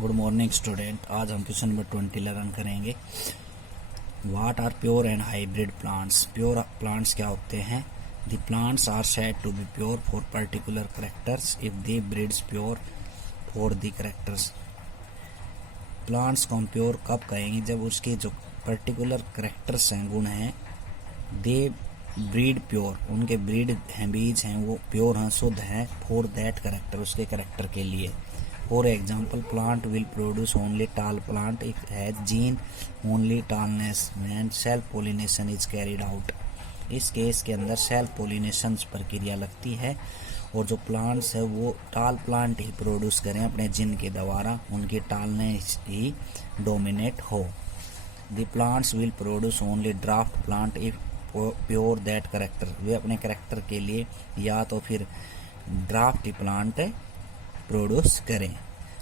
Good morning student. आज हम question number 20 learn करेंगे। What are pure and hybrid plants. Pure plants क्या होते हैं? The plants are said to be pure for particular characters if they breeds pure for the characters. Plants को हम pure कब कहेंगे? जब उसके जो पर्टिकुलर करेक्टर्स हैं, गुण हैं, दे ब्रीड प्योर, उनके ब्रीड हैं, बीज हैं, वो प्योर हैं, शुद्ध हैं, फॉर दैट करेक्टर, उसके करेक्टर के लिए। For example, plant will produce only tall plant if has gene only tallness when self pollination is carried out। इस केस के अंदर सेल्फ पोलिनेशन प्रक्रिया लगती है और जो प्लांट्स है वो टाल प्लांट ही प्रोड्यूस करें अपने जीन के द्वारा, उनकी टालनेस ही डोमिनेट हो। The plants will produce only draft plant if pure that character. वे अपने करेक्टर के लिए या तो फिर ड्राफ्ट प्लांट प्रोड्यूस करें।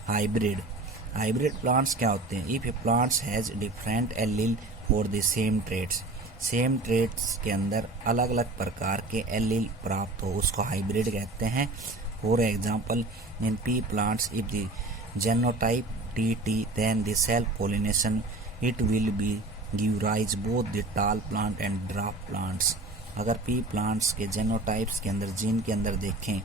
हाइब्रिड प्लांट्स क्या होते हैं? If a plants has different allele for the same traits, same traits के अंदर अलग अलग प्रकार के एलील प्राप्त हो, उसको हाइब्रिड कहते हैं। For example, in pea plants if the genotype T then the self pollination it will be give rise both the tall plant and draft plants. अगर पी प्लांट्स के जेनोटाइप्स के अंदर, जीन के अंदर देखें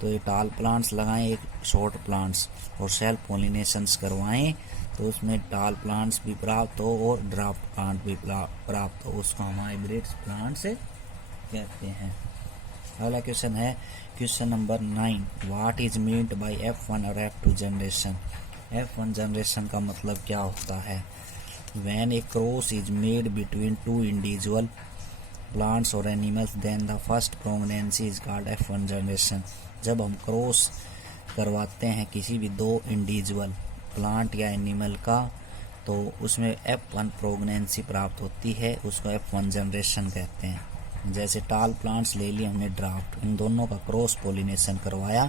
तो ये टाल प्लांट्स लगाएं, एक शॉर्ट प्लांट्स, और सेल्फ पोलिनेशंस करवाएं तो उसमें टाल प्लांट्स भी प्राप्त हो और ड्राफ्ट प्लांट भी प्राप्त हो, उसको हम हाइब्रिड प्लांट्स कहते हैं। अगला क्वेश्चन है question number 9। What is meant by F1 और F2 जनरेशन। F1 जनरेशन का मतलब क्या होता है? When a cross is made between two individual plants और animals then the first pregnancy is called F1 generation. जब हम क्रॉस करवाते हैं किसी भी दो इंडिविजुअल प्लांट या एनिमल का, तो उसमें F1 प्रेगनेंसी प्राप्त होती है, उसको F1 जनरेशन कहते हैं। जैसे टाल प्लांट्स ले लिए हमने ड्राफ्ट, इन दोनों का क्रॉस पोलिनेशन करवाया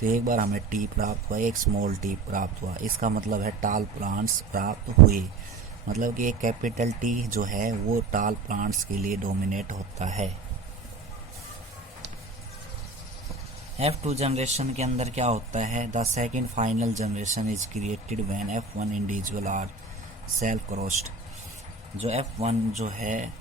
तो एक बार हमें टी प्राप्त हुआ, एक स्मॉल टी प्राप्त हुआ, इसका मतलब है टाल प्लांट्स प्राप्त हुए। मतलब कि एक कैपिटल टी जो है वो टाल प्लांट्स के लिए डोमिनेट होता है। F2 जनरेशन के अंदर क्या होता है? The second final generation is created when F1 individual are self crossed. जो F1 जो है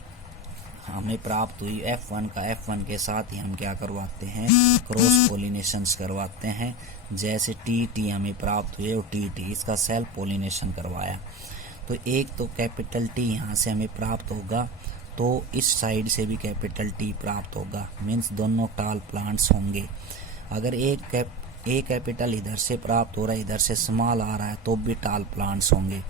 हमें प्राप्त हुई, F1 का F1 के साथ ही हम क्या करवाते हैं? क्रॉस पोलिनेशंस करवाते हैं। जैसे टी हमें प्राप्त हुए और टी इसका सेल्फ पोलिनेशन करवाया, तो एक तो कैपिटल टी यहाँ से हमें प्राप्त होगा, तो इस साइड से भी कैपिटल टी प्राप्त होगा, मीन्स दोनों टाल प्लांट्स होंगे। अगर एक कैपिटल इधर से प्राप्त हो रहा है, इधर से स्मॉल आ रहा है, तो भी टाल प्लांट्स होंगे।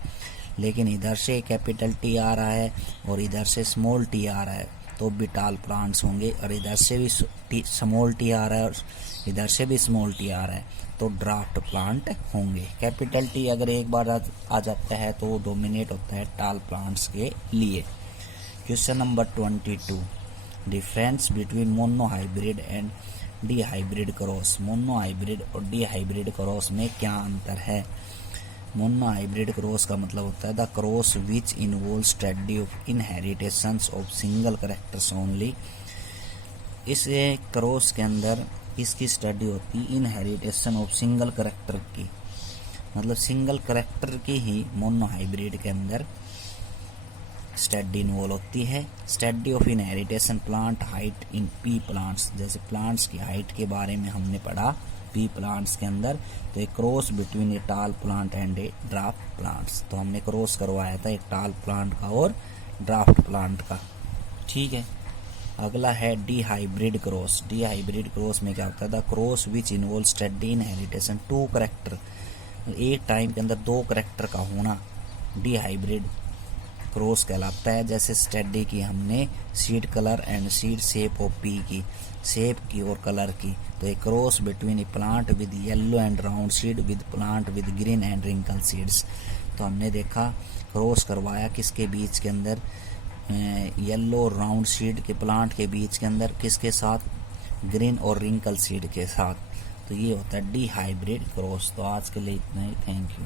लेकिन इधर से कैपिटल टी आ रहा है और इधर से स्मॉल टी आ रहा है, तो भी टाल प्लांट्स होंगे। और इधर से भी स्मॉल टी आ रहा है और इधर से भी स्मॉल टी आ रहा है, तो ड्राफ्ट प्लांट होंगे। कैपिटल टी अगर एक बार आ जाता है तो वो डोमिनेट होता है टाल प्लांट्स के लिए। Question number 22। Difference between mono hybrid and D hybrid cross. Mono hybrid और डी हाइब्रिड क्रॉस में क्या अंतर है? मोनो हाइब्रिड क्रॉस का मतलब होता है the cross which involve study of inheritations of single characters only. इस क्रॉस के अंदर इसकी स्टडी होती है इनहेरिटेशन ऑफ सिंगल करेक्टर की, मतलब सिंगल करेक्टर की ही मोनो हाइब्रिड के अंदर स्टडी इन्वॉल्व होती है। Study of inheritation plant height in pea plants. जैसे प्लांट्स की हाइट के बारे में हमने पढ़ा पी प्लांट्स के अंदर, तो एक क्रॉस बिटवीन ए टाल plant and A draft plants. तो हमने क्रॉस करवाया था एक टाल प्लांट का और ड्राफ्ट प्लांट का। ठीक है। अगला है dihybrid cross. Dihybrid cross में क्या होता है? The cross which involve study inheritation two character. एक टाइम के अंदर दो करेक्टर का होना डी हाइब्रिड क्रॉस कहलाता है। जैसे स्टडी की हमने seed colour and seed shape of pea की, शेप की और कलर की, तो एक cross between a plant with yellow and round seed with plant with green and wrinkle seeds. तो हमने देखा क्रॉस करवाया किसके बीच के अंदर? येलो और राउंड सीड के प्लांट के बीच के अंदर, किसके साथ? ग्रीन और रिंकल सीड के साथ। तो ये होता है डी हाइब्रिड क्रॉस। तो आज के लिए इतना ही। Thank you.